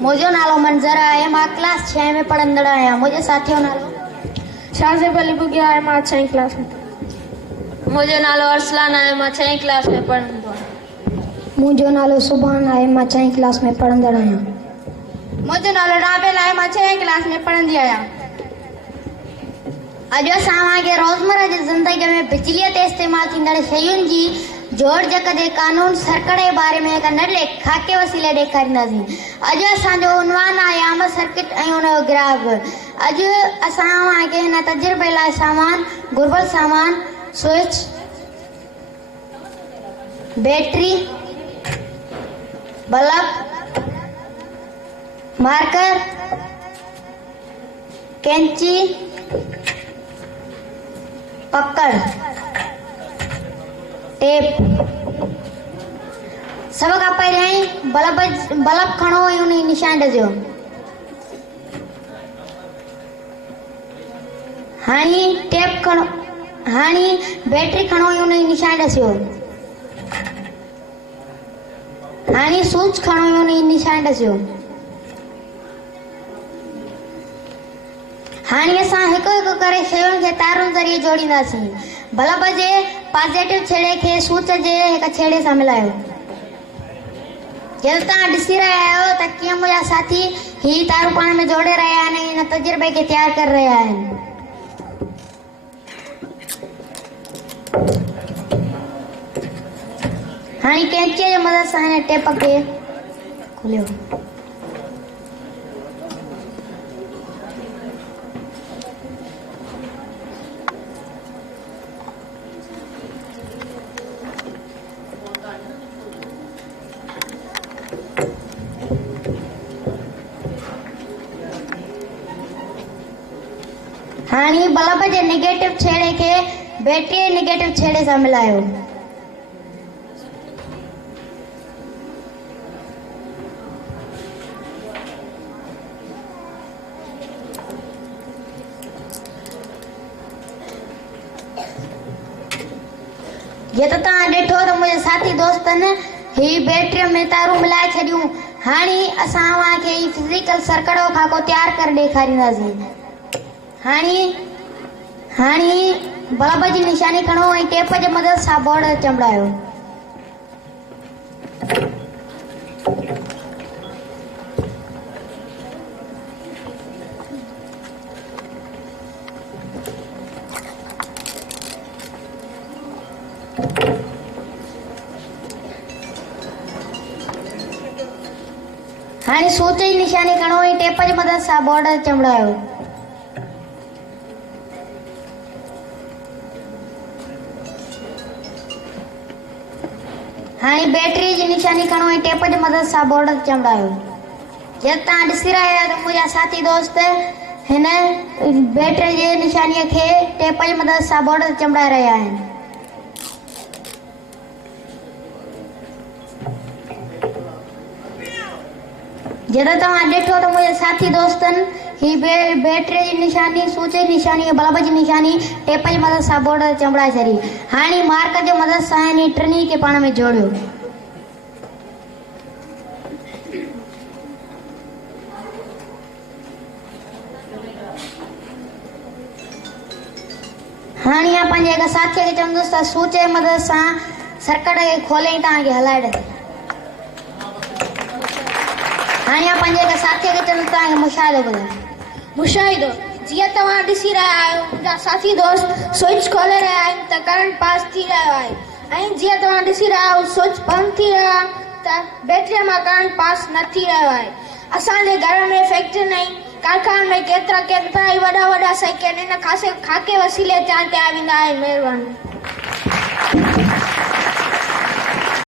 मुझो नालो मंजर है, मां क्लास 6 में पढ़ंदड़ आया। मुझे साथियों नालो शाहज़ेब अली बुगिया है, मां 6 क्लास में। मुझो नालो अरसलान है, मां 6 क्लास में पढ़ंदो। मुझो नालो सुभान है, मां 6 क्लास में पढ़ंदड़ आया। मुझो नालो राबेल है, मां 6 क्लास में पढ़ंदी आया। अॼु असां के रोज़मर्रा जी ज़िंदगी में बिजली ते इस्तेमाल थींदड़ शयुनि जी जोड़ जक जे कानून सर्किट जे बारे में हिक नंढे खाके वसीले ॾेखारींदासीं। अॼु असांजो उनवान आहे आम सर्किट ऐं उन जो ग्राहक। अॼु असां के हिन तजुर्बे लाइ सामान घुर्बल सामान स्विच, बैटरी, बल्ब, मार्कर, कैंची, पकड़, टेप सब का पहिरियों बल्ब खणो ऐं उन निशान ॾिजो। हाणे टेप खणो, हाणे बैटरी खणो ऐं उन निशान ॾिजो। हाणे स्विच खणो ऐं उन निशान ॾिजो। हाणे असां हिकु हिकु करे शयुनि खे तारुनि ज़रिए जोड़ींदासीं। बल्ब जे पॉजिटिव छेड़े खे स्विच जे हिक छेड़े सां मिलायो। जॾहिं तव्हां ॾिसी रहिया आहियो त कीअं मुंहिंजा साथी ही तारूं पाण में जोड़े रहिया आहिनि ऐं हिन तजुर्बे खे तयारु करे रहिया आहिनि। हाणे कैंचीअ जी मदद सां हिन टेप खे खोलियो। हाणे बल्ब जे नेगेटिव छेड़े खे बैटरी जे नेगेटिव छेड़े सां मिलायो। ये तो तव्हां ॾिठो त मुंहिंजे साथी दोस्तनि ही बैटरी में तारूं मिलाए छॾियूं। हाणे असां खे फिज़िकल सर्किट जो खाको तयारु करे ॾेखारींदासीं। हाणे बल्ब जी निशानी खणो ऐं टेप जी मदद सां बोर्ड चंबड़ायो। हाणे स्विच जी निशानी खणो ऐं टेप जी मदद सां बोर्ड चंबड़ायो। हाणे बैटरी जी निशानी खणो ऐं टेप जी मदद सां बोर्ड चंबड़ायो। जॾहिं तव्हां ॾिसी रहिया आहियो त मुंहिंजा साथी दोस्त हिन बैटरी जी निशानीअ खे टेप जी मदद सां बोर्ड ते चंबड़ाए रहिया आहिनि। जॾहिं तव्हां ॾिठो त मुंहिंजे साथी दोस्तनि ही बैटरी जी निशानी, स्विच जी निशानी, बल्ब जी निशानी टेप जी मदद सां बोर्ड ते चंबड़ाए छॾी। हाणे मार्कर जी मदद सां हिन टिनी खे पाण में जोड़ियो। हाणे या पंहिंजे हिक साथीअ खे चवंदुसि त स्विच जी मदद सां सर्किट खे खोले तव्हांखे हलाए ॾे। हाणे या पंहिंजे हिक साथीअ खे चवंदुसि तव्हांखे मुशाहिदो ॿुधाए। मुशाहिदो जीअं तव्हां ॾिसी रहिया आहियो मुंहिंजा साथी दोस्त स्विच खोले रहिया आहिनि त करंट पास थी रहियो आहे ऐं जीअं तव्हां ॾिसी रहिया आहियो स्विच बंदि थी रहियो आहे त बैटरीअ मां करंट पास न थी रहियो आहे। असांजे घर में फैक्ट्रियुनि ऐं कारखाननि में केतिरा ई वॾा सर्किट इन खाके वसीले तयारु कया वेंदा आहिनि। महिरबानी।